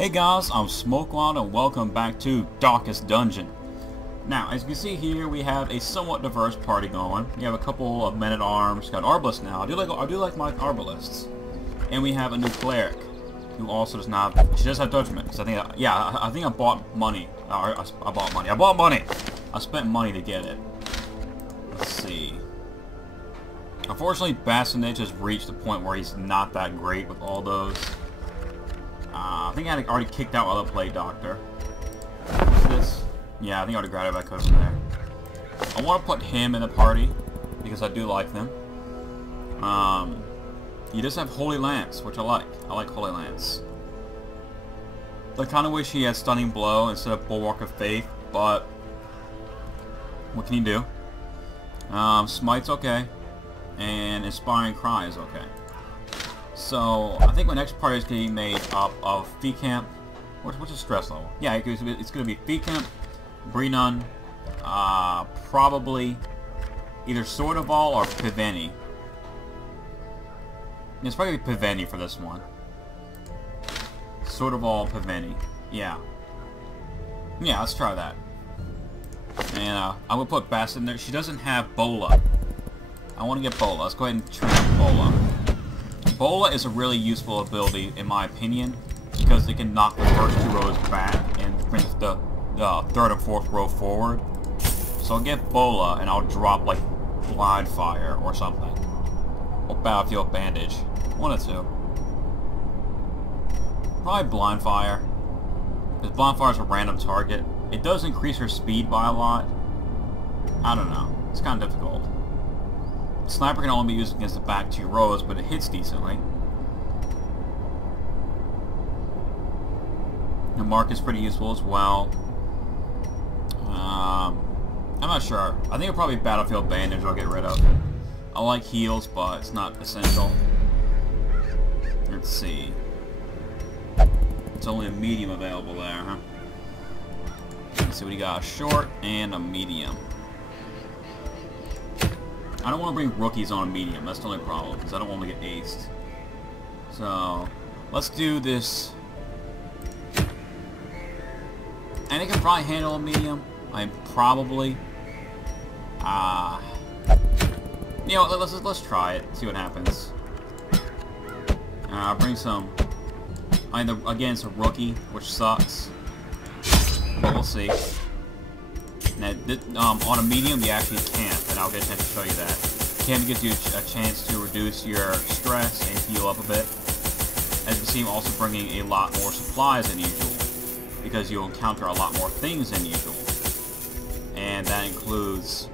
Hey guys, I'm Smokewad and welcome back to Darkest Dungeon. Now, as you can see here, we have a somewhat diverse party going. We have a couple of men-at-arms, got arbalists now. I do like my arbalists. And we have a new cleric, who also does not. She does have judgment. Cause I think I bought money. I bought money. I spent money to get it. Let's see. Unfortunately, Bassinage has reached the point where he's not that great with all those. I think I had already kicked out other Plague Doctor. What's this? Yeah, I think I already grabbed it back over there. I want to put him in the party because I do like them. He does have Holy Lance, which I like. I like Holy Lance. I kind of wish he had Stunning Blow instead of Bulwark of Faith, but what can you do? Smite's okay, and Inspiring Cry is okay. So I think my next party is going to be made up of Fee Camp. What's the stress level? Yeah, it's going to be Fee Camp, Breenun, probably either Sword of All or Piveni. It's probably Piveni for this one. Sword of All, Piveni. Yeah. Yeah, let's try that. And I'm going to put Bass in there. She doesn't have Bola. I want to get Bola. Let's go ahead and train Bola. Bola is a really useful ability, in my opinion, because it can knock the first two rows back and bring the third and fourth row forward. So I'll get Bola, and I'll drop, like, Blind Fire or something. Or Battlefield Bandage. One of two. Probably Blind Fire. Because Blind Fire is a random target. It does increase her speed by a lot. I don't know. It's kind of difficult. Sniper can only be used against the back two rows, but it hits decently. The Mark is pretty useful as well. I'm not sure. I think it'll probably be Battlefield Bandage I'll get rid of. I like heals, but it's not essential. Let's see. It's only a medium available there, huh? Let's see what he got. A short and a medium. I don't want to bring rookies on a medium. That's the only problem, because I don't want to get aced. So, let's do this. And it can probably handle a medium. Probably. You know, let's try it. See what happens. I'll bring some. Again, it's a rookie, which sucks. But we'll see. Now, on a medium, you actually camp, and I'll get a chance to show you that. Camp gives you a chance to reduce your stress and heal up a bit. As you can see, I'm also bringing a lot more supplies than usual, because you'll encounter a lot more things than usual. And that includes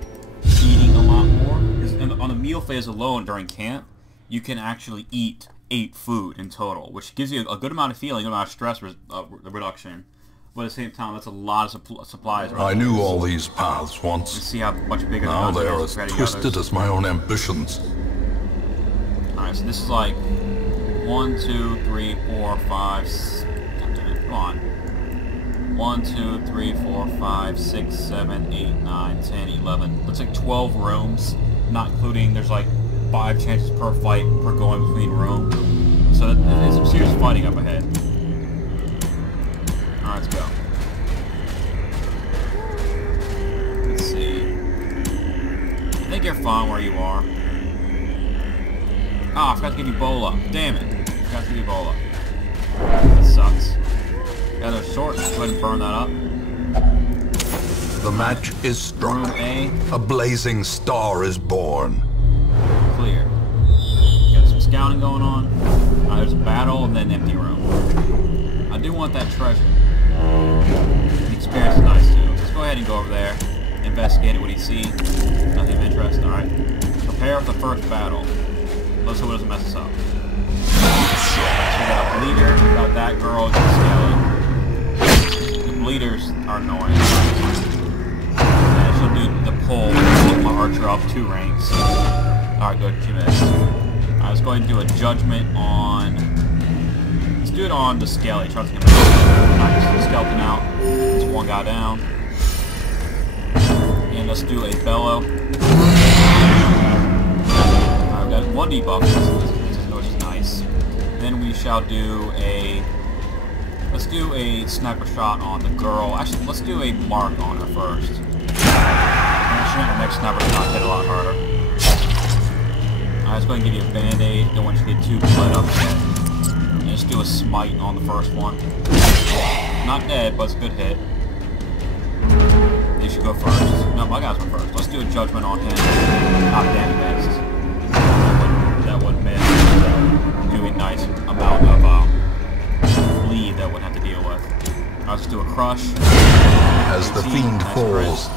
eating a lot more. Because on the meal phase alone during camp, you can actually eat 8 food in total, which gives you a good amount of healing, a good amount of stress reduction. But at the same time, that's a lot of supplies. I knew all these paths once. You see how much bigger now they are as twisted as my own ambitions. Alright, so this is like 1, 2, 3, 4, 5. Come on. 1, 2, 3, 4, 5, 6, 7, 8, 9, 10, 11. Looks like 12 rooms, not including there's like 5 chances per fight per going between room. So there's some serious fighting up ahead. Alright, let's go. Let's see. I think you're fine where you are. Ah, I forgot to give you Bola. Damn it. I forgot to give you Bola. That sucks. Yeah, they're short. Go ahead and burn that up. The match is struck. A blazing star is born. Clear. Got some scouting going on. There's a battle and then an empty room. I do want that treasure. The experience is nice too. Let's go ahead and go over there, investigate it. What do you see? Nothing of interest. Alright. Prepare for the first battle. Let's hope it doesn't mess us up. So we got a bleeder, we got that girl, and the skeleton. The bleeders are annoying. And she'll do the pull, lift my archer up 2 ranks. Alright, good, she missed. Alright, let's go ahead and do a judgment on. Let's do it on the skelly. Try to get the skeleton out. There's 1 guy down. And let's do a bellow. I've got 1 debuff, which is nice. Then we shall do a let's do a sniper shot on the girl. Actually, let's do a mark on her first. Actually, the next sniper shot hit a lot harder. Alright, let's go ahead and give you a band-aid. Don't want you to get too bled up yet. And just do a smite on the first one. Not dead, but it's a good hit. They should go first. No, my guys went first. Let's do a judgment on him. Ah, damn, he missed. That wouldn't miss. Do a nice amount of bleed that would have to deal with. Let's do a crush. As the fiend falls,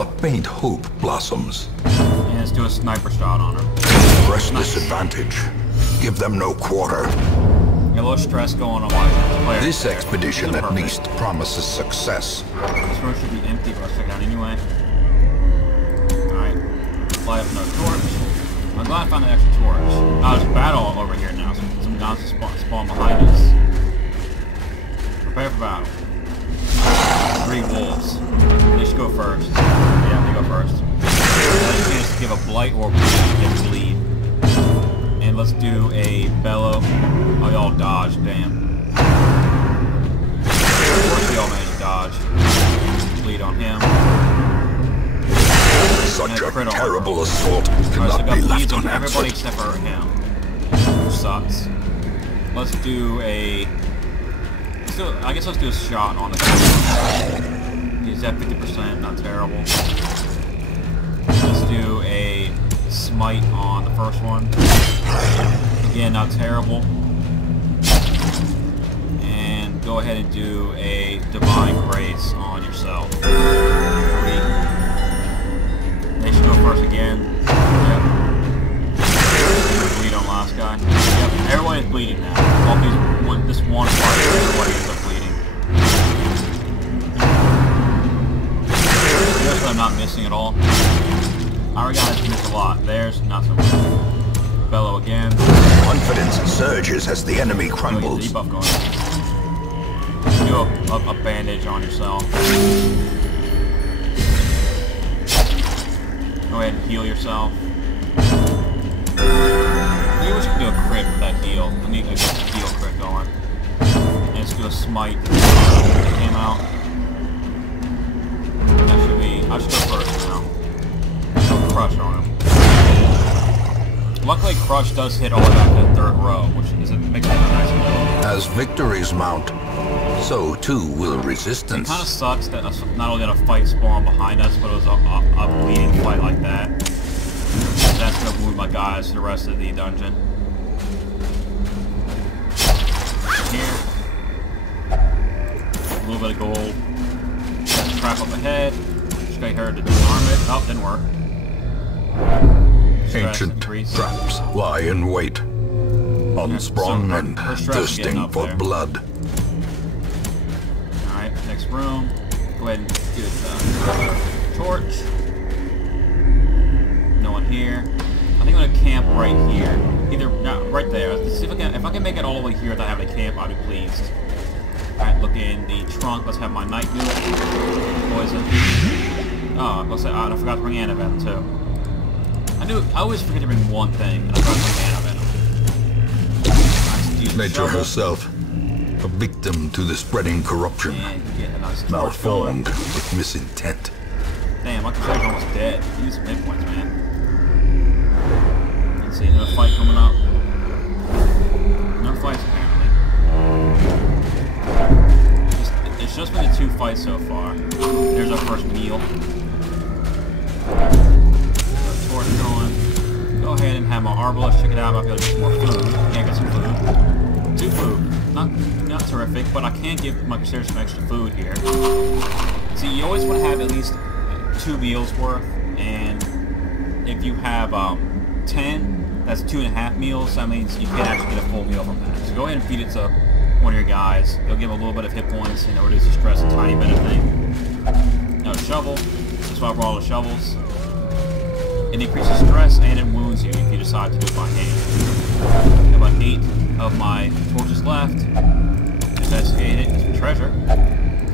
a faint hope blossoms. And let's do a sniper shot on her. Press this advantage. Give them no quarter. Got a little stress going on while player. This expedition at least promises success. This room should be empty, but let's check it out anyway. Alright. Light up another torch. I'm glad I found an extra torch. There's a battle over here now. Some guys spawn behind us. Prepare for battle. 3 wolves. They should go first. Yeah, they go first. Let's chance to give a blight or bleed. And let's do a bellow. Oh, y'all dodge, damn. Of course we all managed to dodge. Bleed on him. Such a terrible assault cannot so be left on unanswered. everybody except for him. Which sucks. Let's do a... I guess let's do a shot on the guy. He's at 50%, not terrible. Let's do a smite on the first one. Again, not terrible. And go ahead and do a divine grace on yourself. 3. They should go first again. Yep. Bleed on last guy. Yep. Everybody's bleeding now. All this one part, everybody ends up bleeding. Notice that I'm not missing at all. Our guys miss a lot. There's not so much. Bellow again. Confidence surges as the enemy crumbles. Debuff going. Do a bandage on yourself. Go ahead and heal yourself. Maybe we should do a crit with that heal. I need a heal crit going. And let's do a smite. That came out. That should be... I should go first now. Let's go crush on him. Luckily, crush does hit all the way back to the 3rd row, which makes it a nice move. As victories mount, so too will resistance. It kind of sucks that not only did a fight spawn behind us, but it was a bleeding fight like that. That's going to wound my guys to the rest of the dungeon. Here. A little bit of gold. Got a trap up ahead. Just got her to disarm it. Oh, didn't work. Ancient traps lie in wait, unsprung and thirsting for blood. Alright, next room. Go ahead and do the torch. No one here. I think I'm gonna camp right here. Either right there. Let's see if I can make it all the way here without having to camp, I'll be pleased. Alright, look in the trunk. Let's have my night do it. Poison. Oh, looks like I forgot to bring Antivenom too. I always forget to bring one thing, and I forgot to bring Antivenom. Nature herself, a victim to the spreading corruption, malformed with misintent. Damn, my controller's almost dead. He needs some hit points, man. Let's see, another fight coming up. No fights, apparently. It's just been the 2 fights so far. There's our first meal. Torch going. Go ahead and have my arbalist. Check it out. I'll be able to get some more food. Can't get some food. 2 food. Not terrific, but I can give my Crusader some extra food here. See, you always want to have at least 2 meals worth, and if you have 10, that's 2.5 meals. That means you can actually get a full meal from that. So go ahead and feed it to one of your guys. It'll give a little bit of hit points and reduce the stress a tiny bit of thing. Now a shovel. That's why I brought all the shovels. It decreases stress and it wounds you if you decide to do it by hand. I have about 8 of my torches left. Investigate it. Get some treasure.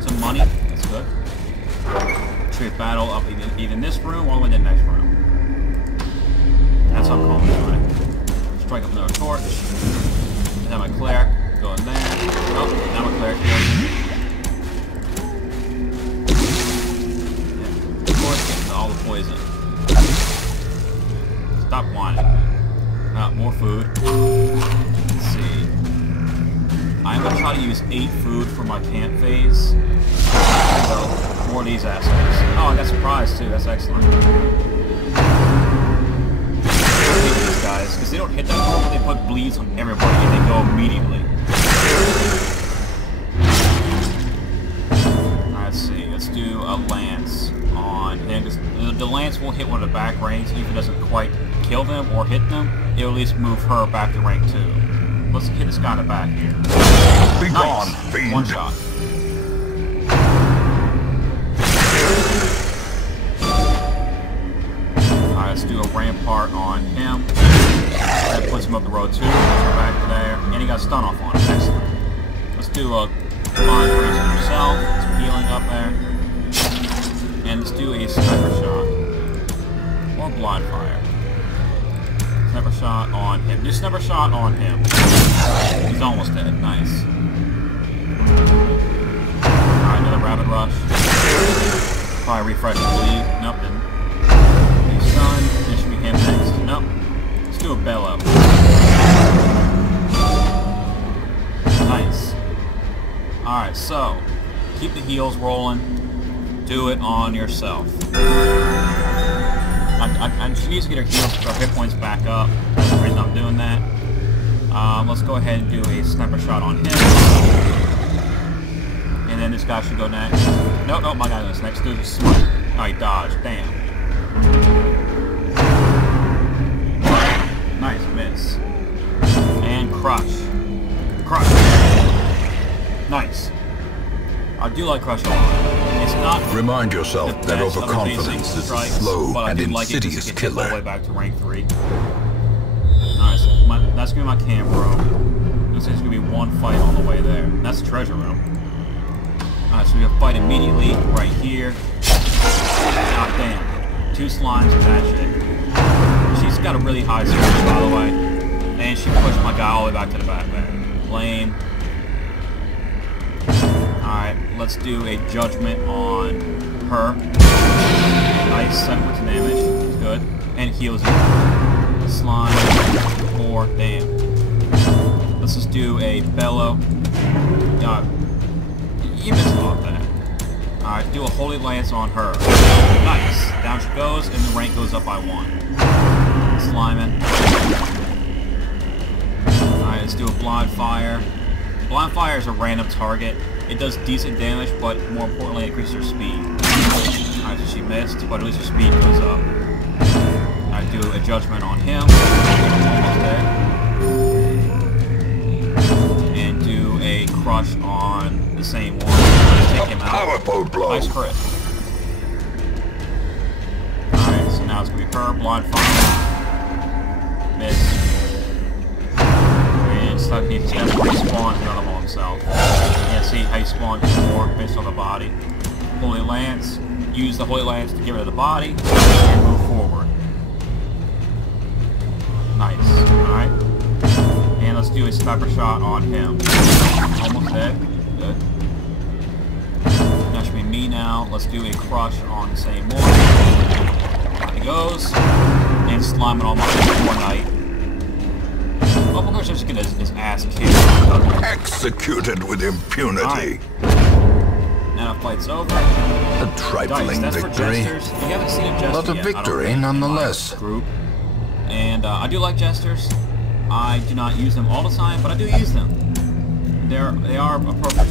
Some money. That's good. Trade battle up either in this room or in the next room. That's what I'm calling it, right? Strike up another torch. And have my cleric go in there. Oh, now my cleric goes food. Let's see. I'm gonna try to use 8 food for my camp phase. So, more of these assholes. Oh, I got surprised too. That's excellent. These guys, because they don't hit that hard, but they put bleeds on everybody and they go immediately. Let's see. Let's do a lance on him. The lance will hit one of the back ranks, even if it doesn't quite kill them or hit them. It'll at least move her back to rank 2. Let's hit this guy in the back here. Be gone, Nice. fiend. One shot. Alright, let's do a rampart on him. That puts him up the road too. Back there. And he got stun off on him. Excellent. Let's do a blind freeze on himself. Some healing up there. And let's do a sniper shot. Or blind fire. Sniper shot on him. Do sniper shot on him. He's almost dead. Nice. Alright, another rapid rush. Probably refresh the bleed. Nope, didn't. He's stunned. This should be him next. Nope. Let's do a bellow. Nice. Alright, so keep the heals rolling. Do it on yourself. She needs to get her heals, her hit points back up. That's the reason I'm doing that. Let's go ahead and do a sniper shot on him. And then this guy should go next. Nope, my guy goes next. Dude's a smart. Oh, he dodged. Damn. Nice miss. And crush. Crush. Nice. I do like crush a lot. It's not. Remind yourself the that best of the overconfidence basic is a strikes, slow but I and do like it insidious just to get all the way killer. back to rank 3. Alright, so that's gonna be my camp room. Looks like there's gonna be one fight on the way there. That's the treasure room. Alright, so we have a fight immediately right here. Ah, damn. 2 slimes with that shit. She's got a really high strength, by the way. And she pushed my guy all the way back to the back there. Lame. Alright, let's do a judgment on her. Nice, 7 points of damage. Good. And heals you. Slime. 4. Damn. Let's just do a bellow. You missed off that. Alright, do a holy lance on her. Nice. Down she goes, and the rank goes up by 1. Sliming. Alright, let's do a blind fire. Blind fire is a random target. It does decent damage, but more importantly, it increases her speed. Alright, so she missed, but at least her speed goes up. I do a judgment on him. Almost there. And do a crush on the same one. Take him out. Powerful blow. Nice crit. Alright, so now it's gonna be her, blind fire. Miss. And stuck he's gonna respawn another one himself. Yeah, see how you spawn more based on the body. Holy Lance. Use the Holy Lance to get rid of the body and move forward. Nice. Alright. And let's do a sniper shot on him. Almost dead. Good. That should be me now. Let's do a crush on the same one. There he goes. And slime it on my War Knight. Oh my gosh, I'm just getting his ass kicked. Executed with impunity. Right. Now the fight's over. A trifling Dice, that's victory. for jesters. We haven't seen a jester But a yet, victory I don't think, nonetheless. in my group. And I do like jesters. I do not use them all the time, but I do use them. They are appropriate.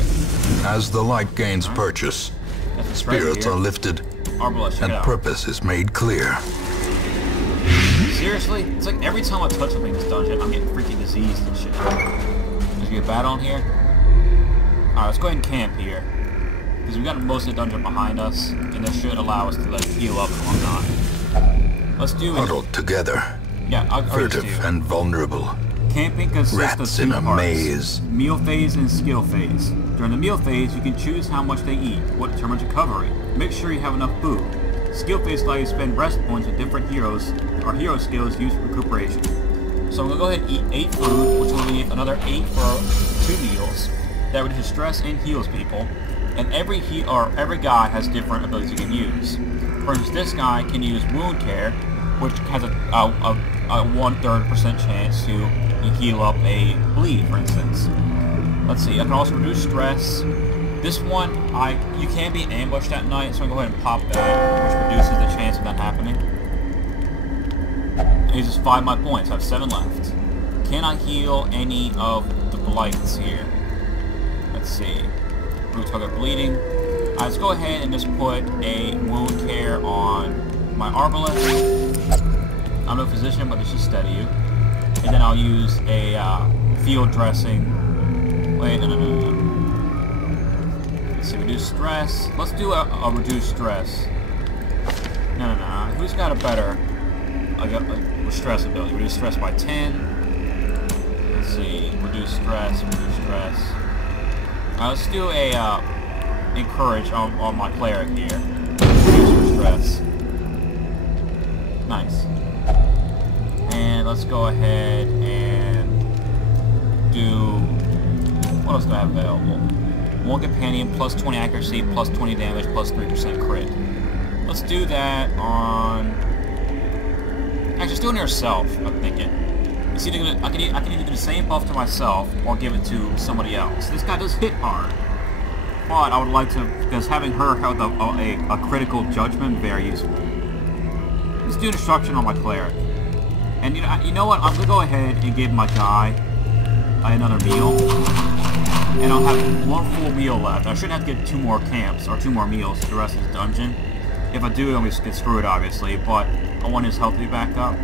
As the light gains purchase, That's the treasure spirits here. are lifted Arbalest, check and it out. purpose is made clear. Seriously? It's like every time I touch something in this dungeon, I'm getting freaking diseased and shit. There's gonna be a bat on here. Alright, let's go ahead and camp here. Because we got most of the dungeon behind us, and this should allow us to like heal up and whatnot. Let's do it. Huddled together, Yeah, I'll furtive use you. and vulnerable. Camping consists Rats of in 2 a parts. maze. Meal phase and skill phase. During the meal phase, you can choose how much they eat, what determines recovery. Make sure you have enough food. Skill phase allows you to spend rest points with different heroes, or hero skills used for recuperation. So I'm going to go ahead and eat 8 food, which will leave another 8 for 2 meals. That reduces stress and heals people. And every guy has different abilities you can use. For instance, this guy can use wound care, which has a a 1/3% chance to heal up a bleed, for instance. Let's see, I can also reduce stress. This one, you can be ambushed at night, so I'm going to go ahead and pop that, which reduces the chance of that happening. It uses 5 of my points, I have 7 left. Can I heal any of the blights here? Let's see. Root target bleeding. Let's go ahead and just put a wound care on my arbalest. I'm no physician, but this should steady you. And then I'll use a field dressing. Wait, no. Let's see, reduce stress. Let's do a reduce stress. No. Who's got a better stress ability? Reduce stress by 10. Let's see, reduce stress. Let's do a encourage on my cleric here. Reduce stress. Nice. And let's go ahead and do... What else do I have available? 1 companion, plus 20 accuracy, plus 20 damage, plus 3% crit. Let's do that on... Actually, just do it on yourself, I'm thinking. It's either gonna, I can either do the same buff to myself or give it to somebody else. This guy does hit hard. But I would like to, because having her have a critical judgment, very useful. Let's do destruction on my cleric. And you know what? I'm gonna go ahead and give my guy another meal, and I'll have 1 full meal left. I shouldn't have to get 2 more camps or 2 more meals for the rest of this dungeon. If I do, then we just get screwed, obviously. But I want his health to be back up.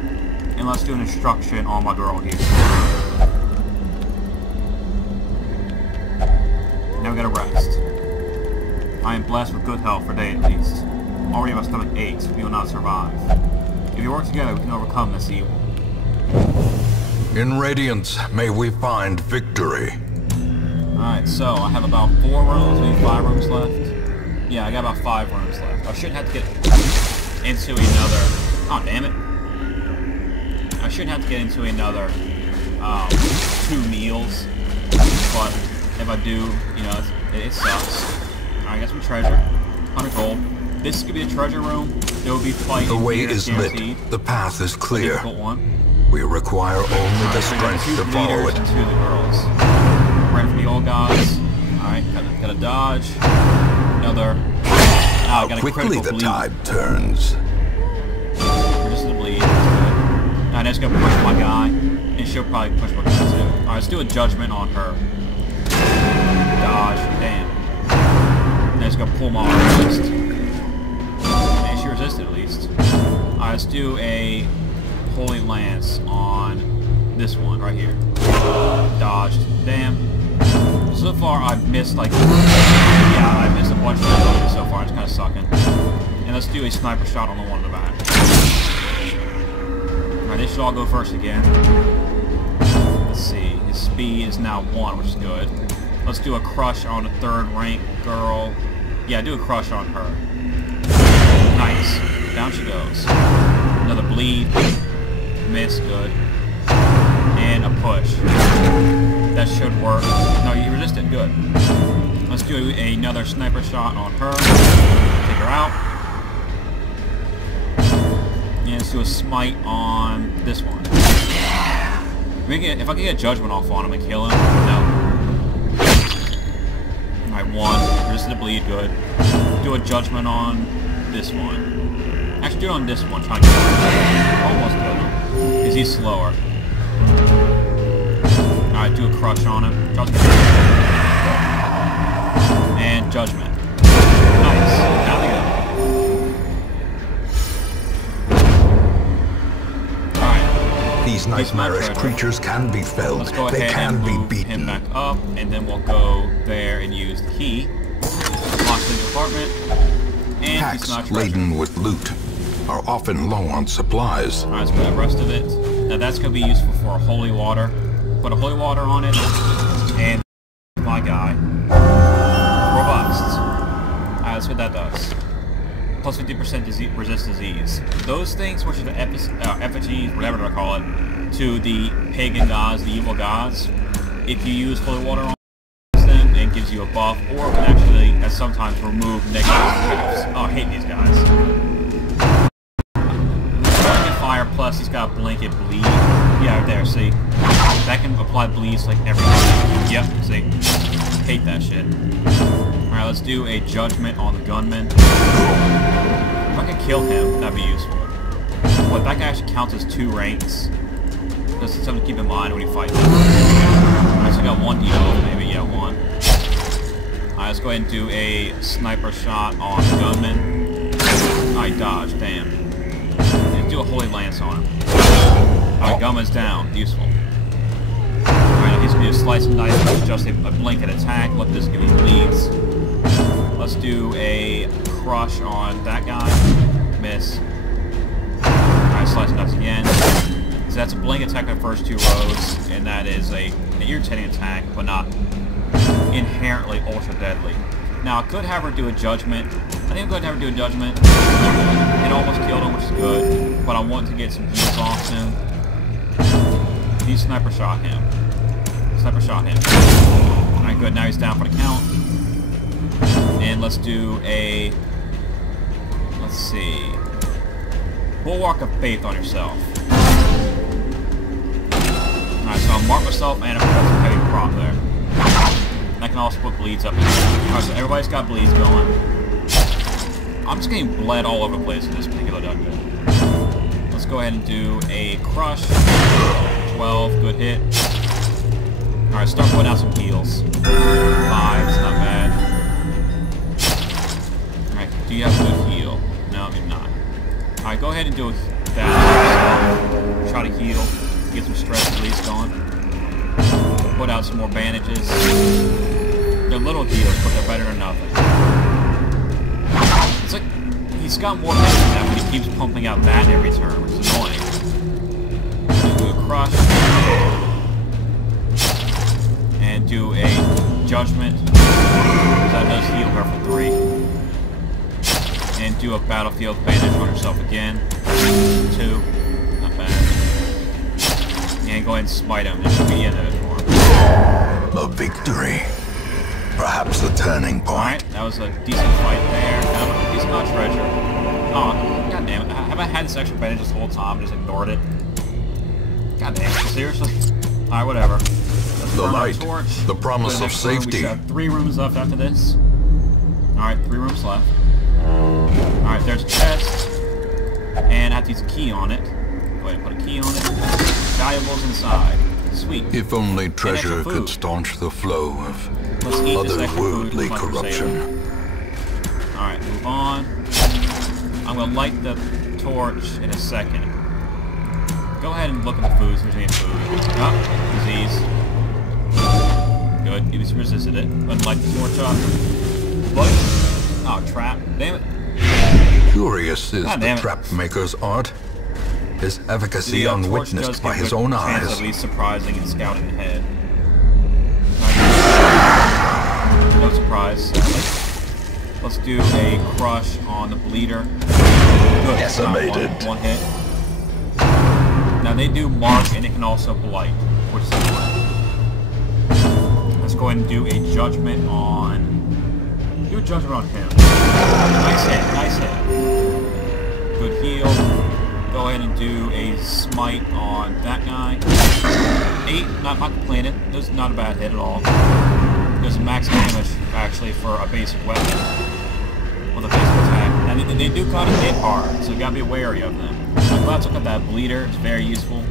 And let's do an instruction on my girl here. Now we gotta rest. I am blessed with good health for a day at least. Already my stomach aches, we will not survive. If we work together, we can overcome this evil. In Radiance, may we find victory. Alright, so I have about 4 rooms, maybe 5 rooms left. Yeah, I got about 5 rooms left. I shouldn't have to get into another... Oh, damn it. I shouldn't have to get into another 2 meals. But if I do, you know, it sucks. Alright, I got some treasure. 100 gold. This could be a treasure room. There will be fighting. The way here, is guaranteed. lit. The path is clear. Difficult one. We require only the strength to follow it. And 2 of the girls. Ready for the old gods. Alright, gotta dodge. Another. How quickly the tide turns. Just the bleed. Alright, that's gonna push my guy. And she'll probably push my guy too. Alright, let's do a judgment on her. Dodge. Damn. That's gonna pull my resist. And she resisted at least. Alright, let's do a Holy Lance on this one right here. Dodged. Damn. So far I've missed like... Yeah, I've missed a bunch of them so far. It's kind of sucking. And let's do a sniper shot on the one in the back. Alright, they should all go first again. Let's see. His speed is now 1, which is good. Let's do a crush on a 3rd rank girl. Yeah, do a crush on her. Nice. Down she goes. Another bleed. Miss, good. And a push. That should work. No, you resisted, good. Let's do another sniper shot on her. Take her out. And let's do a smite on this one. If I can get a judgment off on him and kill him, no. Alright, 1. Resisted the bleed, good. Do a judgment on this one. Actually, do it on this one. Try to get him. Almost killed him. Because he's slower. Alright, do a crush on him. And judgment. Nice. Now we go. Alright. These nightmarish creatures can be felled. Let's go they ahead can and be move beaten. him back up, and then we'll go there and use the key. Lock the compartment. And Packs laden with loot are often low on supplies. Alright, let's put the rest of it. Now that's going to be useful for holy water. Put a holy water on it, and my guy. Robust. Alright, let's see what that does. Plus 50% resist disease. Those things, which are the effigies, whatever they'll call it, to the pagan gods, the evil gods, if you use holy water on them, it gives you a buff, or it can actually, at sometimes, remove negative effects. Oh, I hate these guys. Fire plus Plus he's got a blanket bleed. Yeah, right there, see? That can apply bleeds like everything. Yep, see? Hate that shit. Alright, let's do a judgment on the gunman. If I could kill him, that'd be useful. What, that guy actually counts as 2 ranks. That's something to keep in mind when you fight him. Alright, so I got 1 heal, maybe, yeah, 1. Alright, let's go ahead and do a sniper shot on the gunman. I dodged, damn. And do a holy lance on him. Alright, gunman's down, useful. Alright, he's gonna do a slice and dice, just a blanket attack. Let this give me bleeds. Let's do a crush on that guy. Miss. Alright, slice and dice again. So that's a blanket attack on the first 2 rows, and that is an irritating attack, but not inherently ultra deadly. Now I could have her do a judgment. I think I'm going to have her do a judgment. It almost killed him, which is good, but I want to get some heals off soon. He sniper shot him. Sniper shot him. Alright, good. Now he's down for the count. And let's do a... Let's see... Bulwark of Faith on yourself. Alright, so I'll mark myself and I'll put some heavy prop there. And I can also put bleeds up in there. Alright, so everybody's got bleeds going. I'm just getting bled all over the place in this particular dungeon. Let's go ahead and do a crush. 12, good hit. Alright, start putting out some heals. 5, it's not bad. Alright, do you have a good heal? No, maybe not. Alright, go ahead and do that. Try to heal. Get some stress release going. Put out some more bandages. They're little heals, but they're better than nothing. It's like he's got more hits than that, but he keeps pumping out that every turn, which is annoying. Do a crush. And do a judgment. That does heal her for 3. And do a battlefield bandage on herself again. 2. Not bad. And go ahead and smite him. This should be the end of it for him. A victory. Perhaps the turning point. Alright, that was a decent fight there. Kind of a decent amount of treasure. Oh, god damn it. Have I had this extra bandage this whole time? Just ignored it. God damn it. Seriously? Alright, whatever. The light. Torch. The promise of safety. We have 3 rooms left after this. Alright, 3 rooms left. Alright, there's a chest. And I have to use a key on it. Go ahead and put a key on it. Valuables inside. Sweet. If only treasure could staunch the flow of otherworldly corruption. Alright, move on. I'm going to light the torch in a second. Go ahead and look at the food, see if there's any food. Oh, disease. Good, he just resisted it. Go ahead and light the torch up. What? Oh, trap. Damn it. Curious is the trap maker's art. His efficacy unwitnessed by his own eyes. At least surprising and scouting ahead. No surprise. Let's do a crush on the bleeder. Good. Decimated. One hit. Now they do mark and it can also blight, which is important. Let's go ahead and do a judgment on. Do a judgment on him. Nice hit. Nice hit. Good heal. Go ahead and do a smite on that guy. 8, not complaining. This is not a bad hit at all. There's max damage, actually, for a basic weapon. With a basic attack. And they do kind of hit hard, so you gotta be wary of them. I'm glad to look at that bleeder. It's very useful.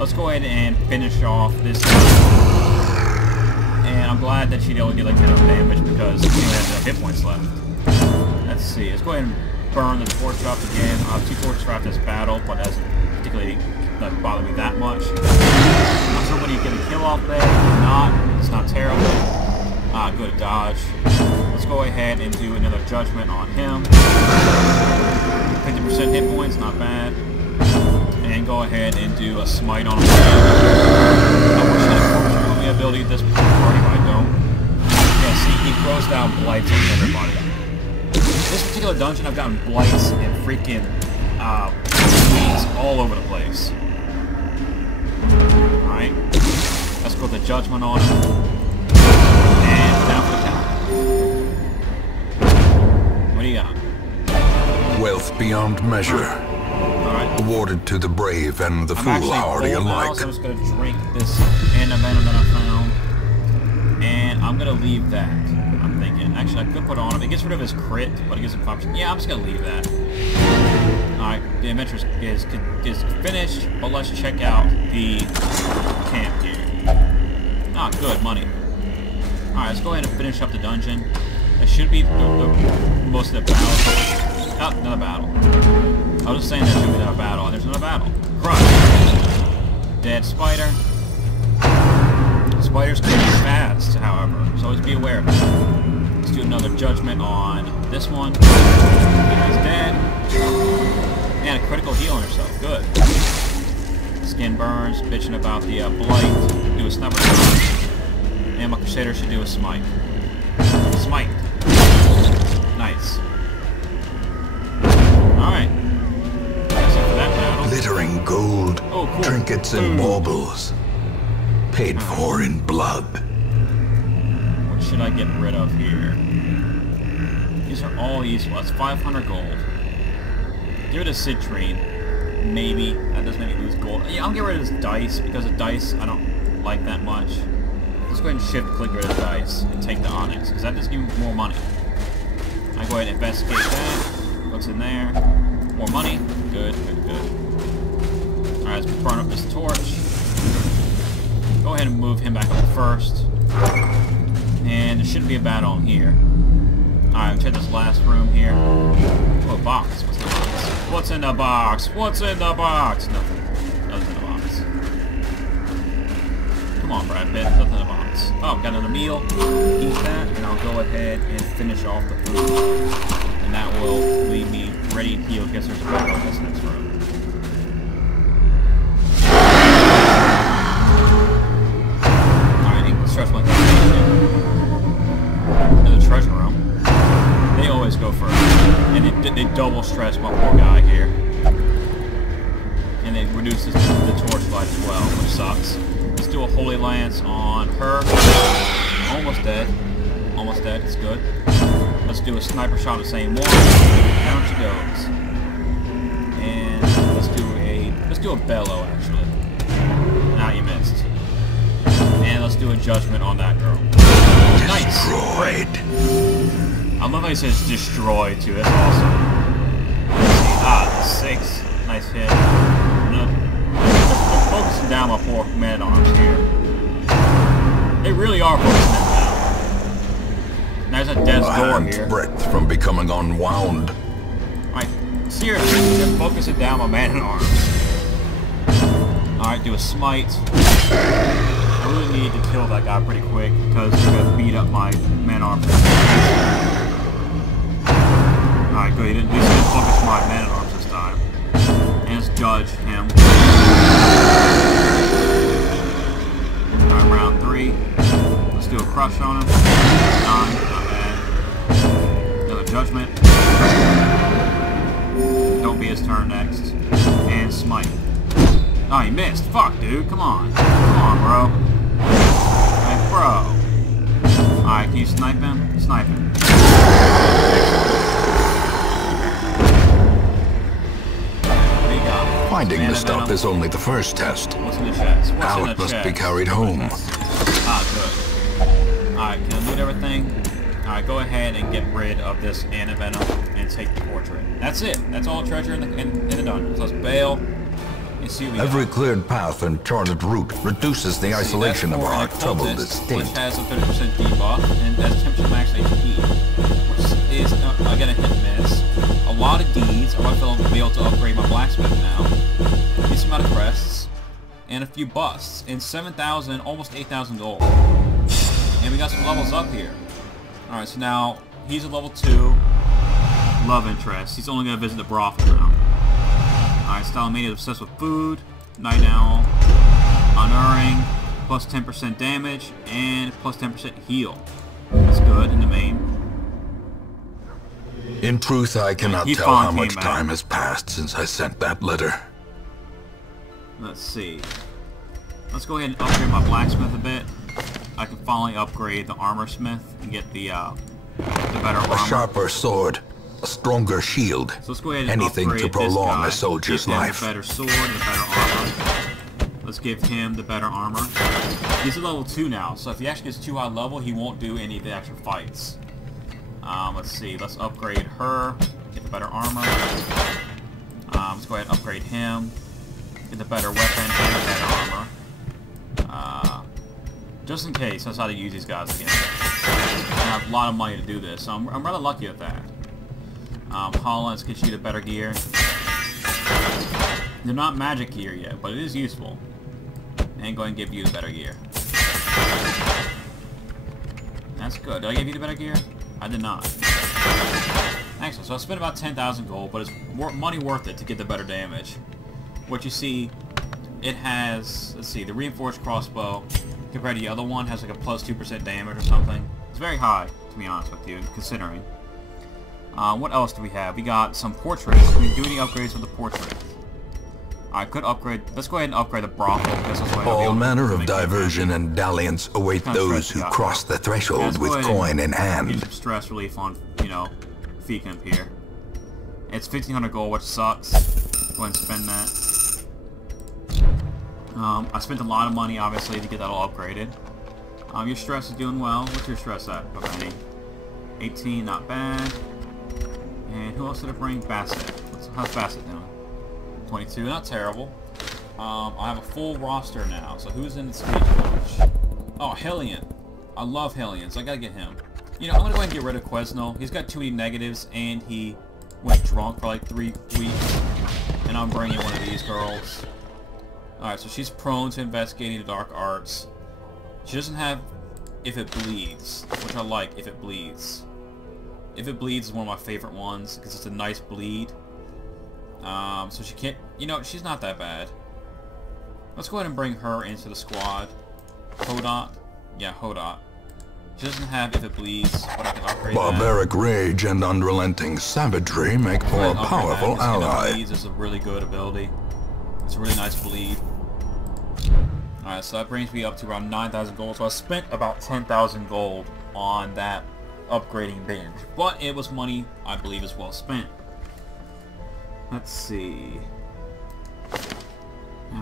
Let's go ahead and finish off this. And I'm glad that she'd be able to get like 10 damage because she only has no hit points left. Let's see. Let's go ahead and burn the torch up again. 2 torches for after this battle, but that doesn't particularly bother me that much. I'm sure when you get a kill off there, it's not terrible. Good dodge. Let's go ahead and do another judgment on him. 50% hit points, not bad. And go ahead and do a smite on him. I wish I had the ability at this party, but I don't. Yeah, see, he throws down blights on everybody. This particular dungeon, I've gotten blights and freaking weeds all over the place. Alright. Let's go with the judgment on him. And down for the count. What do you got? Wealth beyond measure. Alright. Awarded to the brave and the I'm actually foolhardy full now, alike. so I'm just gonna drink this antivenom that I found. And I'm gonna leave that. I'm thinking. Actually, I could put on him. It gets rid of his crit, but it gives him 5%. Yeah, I'm just gonna leave that. Alright, the adventure is finished, but let's check out the camp here. Ah, good, money. Alright, let's go ahead and finish up the dungeon. That should be most of the battle. Oh, another battle. I was just saying there should be another battle, and there's another battle. Crush. Dead spider. Spiders can be fast, however, so always be aware of that. Let's do another judgment on this one. He's dead. And a critical heal on herself. Good. Skin burns, bitching about the blight. Do a sniper shot. And my crusader should do a smite. Smite. Nice. Alright. That's it for that battle. Glittering gold, Oh, cool. trinkets and baubles. Paid for in blood. What should I get rid of here? These are all useful. That's 500 gold. Give it a citrine. Maybe. That does make me lose gold. Yeah, I'll get rid of this dice, because the dice I don't like that much. Let's go ahead and shift click rid of the dice and take the onyx, because that does give me more money. I go ahead and investigate that. What's in there? More money. Good, good, good. Alright, let's burn up this torch. Go ahead and move him back up first. And there shouldn't be a battle in here. Alright, check this last room here. Oh, a box. What's in the box? What's in the box? What's in the box? Nothing. Nothing in the box. Come on, Brad Pitt. Nothing in the box. Oh, got another meal. Eat that, and I'll go ahead and finish off the food. And that will leave me ready to heal. Guess there's a battle in this next room. Stressful in the treasure room. They always go first. And they double stress my poor guy here. And it reduces the torch by 12, which sucks. Let's do a Holy Lance on her. Almost dead. Almost dead. It's good. Let's do a sniper shot of the same one. Down she goes. And let's do a bellow actually. Now you missed. And let's do a judgment on that girl. Nice. Destroyed. I love how he says destroyed too. That's awesome. Ah, 6. Nice hit. They're focusing down my poor man arms here. They really are focusing them down. There's a death's door here. Breath from becoming unwound. Alright, seriously, they're focusing down my man arms. Alright, do a smite. I really need to kill that guy pretty quick because they're gonna beat up my man-arms. Alright, good. At least he didn't focus my man-arms this time. And let's judge him. Alright, round 3. Let's do a crush on him. 9, not bad. Another judgment. Don't be his turn next. And smite. Oh, he missed. Fuck, dude. Come on. Come on, bro. Hey, bro. Alright, can you snipe him? Snipe him. What do you got? Finding the stuff is only the first test. What's in the chest? What's Now in the it must chest? be carried home. Ah, good. Alright, can I loot everything? Alright, go ahead and get rid of this antivenom and take the portrait. That's it. That's all the treasure in the dungeon. So let's bail. Every cleared path and charted route reduces the isolation of our troubled estate. Which has a 30% debuff and has 10% max HP, which is again a hit and miss. A lot of deeds. I might be able to upgrade my blacksmith now. A decent amount of crests and a few busts and 7,000, almost 8,000 gold. And we got some levels up here. All right, so now he's a level 2 love interest. He's only gonna visit the brothel now. Alright, Stalomania is obsessed with food. Night Owl. Unerring. Plus 10% damage. And plus 10% heal. That's good in the main. In truth, I cannot tell how much time has passed since I sent that letter. Let's see. Let's go ahead and upgrade my blacksmith a bit. I can finally upgrade the armor smith and get the better armor. A sharper sword. A stronger shield. So let's go ahead and anything to prolong a soldier's life. A better sword and a better armor. Let's give him the better armor. He's a level 2 now, so if he actually gets too high level, he won't do any of the actual fights. Let's see. Let's upgrade her. Get the better armor. Let's go ahead and upgrade him. Get the better weapon and the better armor. Just in case, that's how to use these guys again. I have a lot of money to do this, so I'm rather lucky at that. Holland, let's get you the better gear. They're not magic gear yet, but it is useful. And go ahead and give you the better gear. That's good. Did I give you the better gear? I did not. Excellent. So I spent about 10,000 gold, but it's money worth it to get the better damage. What you see, it has, let's see, the reinforced crossbow compared to the other one has like a plus 2% damage or something. It's very high, to be honest with you, considering. What else do we have? We got some portraits. Can we do any upgrades with the portrait? I could upgrade. Let's go ahead and upgrade the brothel. All manner of diversion and dalliance await those who cross the threshold with coin in hand. Get some stress relief on, you know, Feecamp here. It's 1,500 gold, which sucks. Go ahead and spend that. I spent a lot of money, obviously, to get that all upgraded. Your stress is doing well. What's your stress at, Benny? 18, not bad. And who else did I bring? Bassett. How's Bassett doing? 22, not terrible. I have a full roster now, so who's in the speech coach? Oh, Hellion. I love Hellion, so I gotta get him. You know, I'm gonna go ahead and get rid of Quesnel. He's got too many negatives, and he went drunk for like 3 weeks. And I'm bringing one of these girls. Alright, so she's prone to investigating the dark arts. She doesn't have If It Bleeds, which I like, If It Bleeds. If It Bleeds is one of my favorite ones, because it's a nice bleed. So she can't, you know, she's not that bad. Let's go ahead and bring her into the squad. Hodot. Yeah, Hodot. She doesn't have If It Bleeds, but I can upgrade Barbaric rage and unrelenting savagery make for a powerful ally. If It Bleeds is a really good ability. It's a really nice bleed. Alright, so that brings me up to around 9,000 gold. So I spent about 10,000 gold on that upgrading binge. But it was money I believe is well spent. Let's see.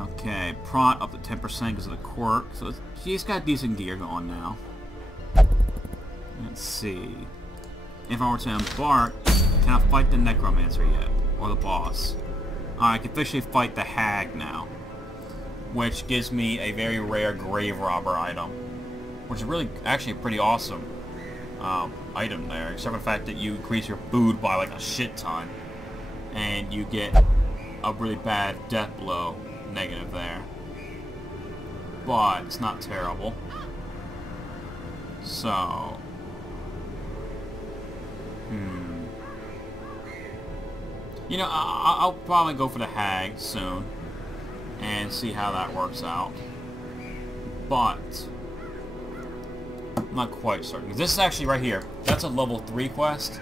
Okay, prot up to 10% because of the quirk. So she's got decent gear going now. Let's see. If I were to embark, can I fight the necromancer yet? Or the boss? I can officially fight the hag now. Which gives me a very rare grave robber item. Which is really, actually a pretty awesome item there. Except for the fact that you increase your food by like a shit ton. And you get a really bad death blow negative there. But it's not terrible. So... You know, I'll probably go for the hag soon. And see how that works out. But... I'm not quite certain. This is actually right here. That's a level 3 quest.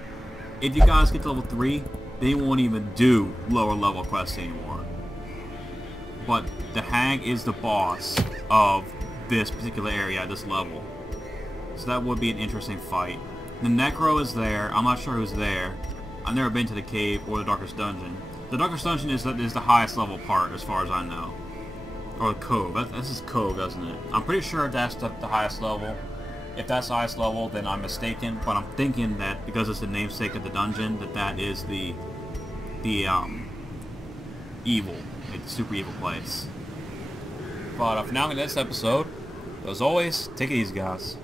If you guys get to level 3, they won't even do lower level quests anymore. But the hag is the boss of this particular area at this level. So that would be an interesting fight. The Necro is there. I'm not sure who's there. I've never been to the cave or the Darkest Dungeon. The Darkest Dungeon is the highest level part as far as I know. Or the Cove. This is Cove, isn't it? I'm pretty sure that's the highest level. If that's the highest level, then I'm mistaken. But I'm thinking that because it's the namesake of the dungeon, that is the evil, the super evil place. But for now in this episode, as always, take it easy, guys.